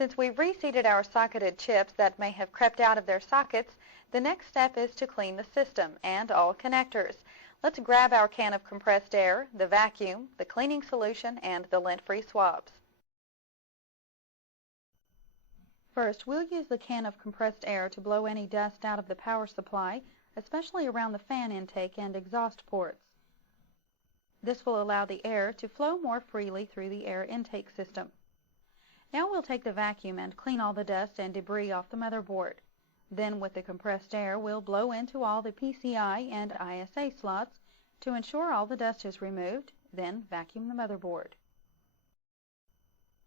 Since we've reseated our socketed chips that may have crept out of their sockets, the next step is to clean the system and all connectors. Let's grab our can of compressed air, the vacuum, the cleaning solution, and the lint-free swabs. First, we'll use the can of compressed air to blow any dust out of the power supply, especially around the fan intake and exhaust ports. This will allow the air to flow more freely through the air intake system. Now we'll take the vacuum and clean all the dust and debris off the motherboard. Then with the compressed air, we'll blow into all the PCI and ISA slots to ensure all the dust is removed, then vacuum the motherboard.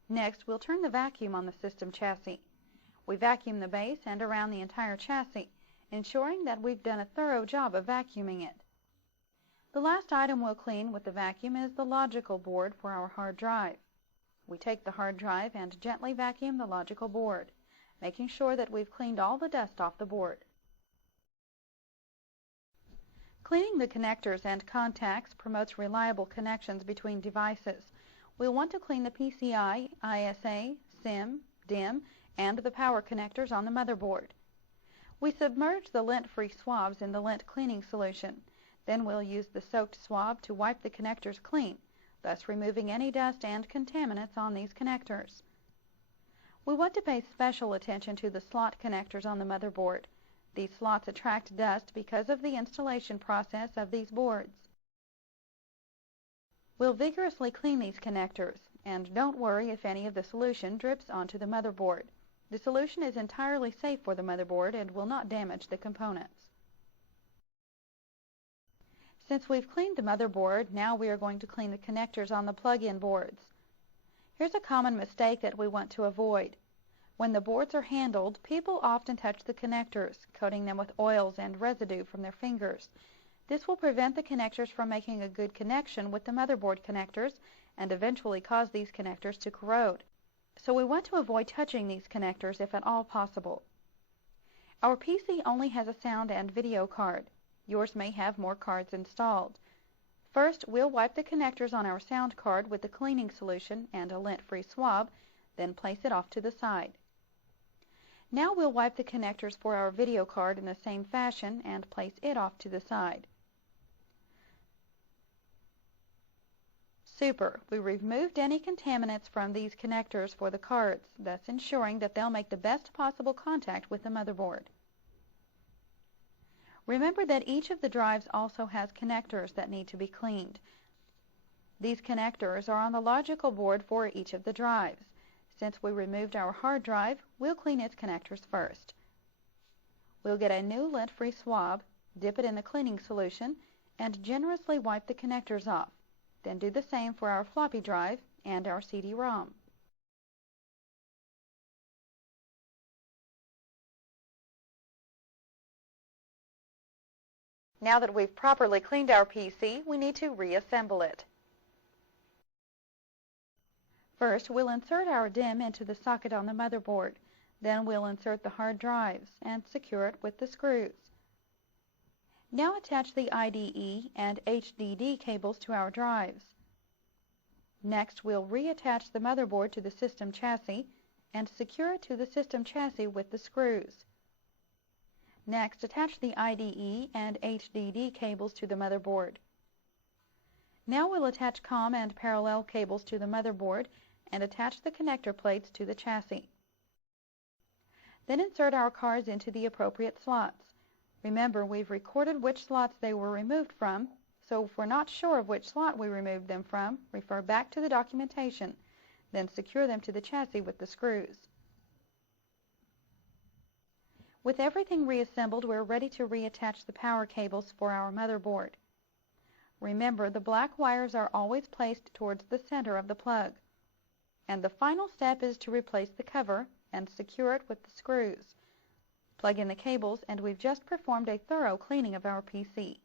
Next, we'll turn the vacuum on the system chassis. We vacuum the base and around the entire chassis, ensuring that we've done a thorough job of vacuuming it. The last item we'll clean with the vacuum is the logical board for our hard drive. We take the hard drive and gently vacuum the logical board, making sure that we've cleaned all the dust off the board. Cleaning the connectors and contacts promotes reliable connections between devices. We'll want to clean the PCI, ISA, SIM, DIMM, and the power connectors on the motherboard. We submerge the lint-free swabs in the lint cleaning solution. Then we'll use the soaked swab to wipe the connectors clean, thus removing any dust and contaminants on these connectors. We want to pay special attention to the slot connectors on the motherboard. These slots attract dust because of the installation process of these boards. We'll vigorously clean these connectors, and don't worry if any of the solution drips onto the motherboard. The solution is entirely safe for the motherboard and will not damage the components. Since we've cleaned the motherboard, now we are going to clean the connectors on the plug-in boards. Here's a common mistake that we want to avoid. When the boards are handled, people often touch the connectors, coating them with oils and residue from their fingers. This will prevent the connectors from making a good connection with the motherboard connectors and eventually cause these connectors to corrode. So we want to avoid touching these connectors if at all possible. Our PC only has a sound and video card. Yours may have more cards installed. First, we'll wipe the connectors on our sound card with the cleaning solution and a lint-free swab, then place it off to the side. Now we'll wipe the connectors for our video card in the same fashion and place it off to the side. Super! We removed any contaminants from these connectors for the cards, thus ensuring that they'll make the best possible contact with the motherboard. Remember that each of the drives also has connectors that need to be cleaned. These connectors are on the logical board for each of the drives. Since we removed our hard drive, we'll clean its connectors first. We'll get a new lint-free swab, dip it in the cleaning solution, and generously wipe the connectors off. Then do the same for our floppy drive and our CD-ROM. Now that we've properly cleaned our PC, we need to reassemble it. First, we'll insert our DIMM into the socket on the motherboard. Then we'll insert the hard drives and secure it with the screws. Now attach the IDE and HDD cables to our drives. Next, we'll reattach the motherboard to the system chassis and secure it to the system chassis with the screws. Next, attach the IDE and HDD cables to the motherboard. Now we'll attach COM and parallel cables to the motherboard and attach the connector plates to the chassis. Then insert our cards into the appropriate slots. Remember, we've recorded which slots they were removed from, so if we're not sure of which slot we removed them from, refer back to the documentation, then secure them to the chassis with the screws. With everything reassembled, we're ready to reattach the power cables for our motherboard. Remember, the black wires are always placed towards the center of the plug. And the final step is to replace the cover and secure it with the screws. Plug in the cables, and we've just performed a thorough cleaning of our PC.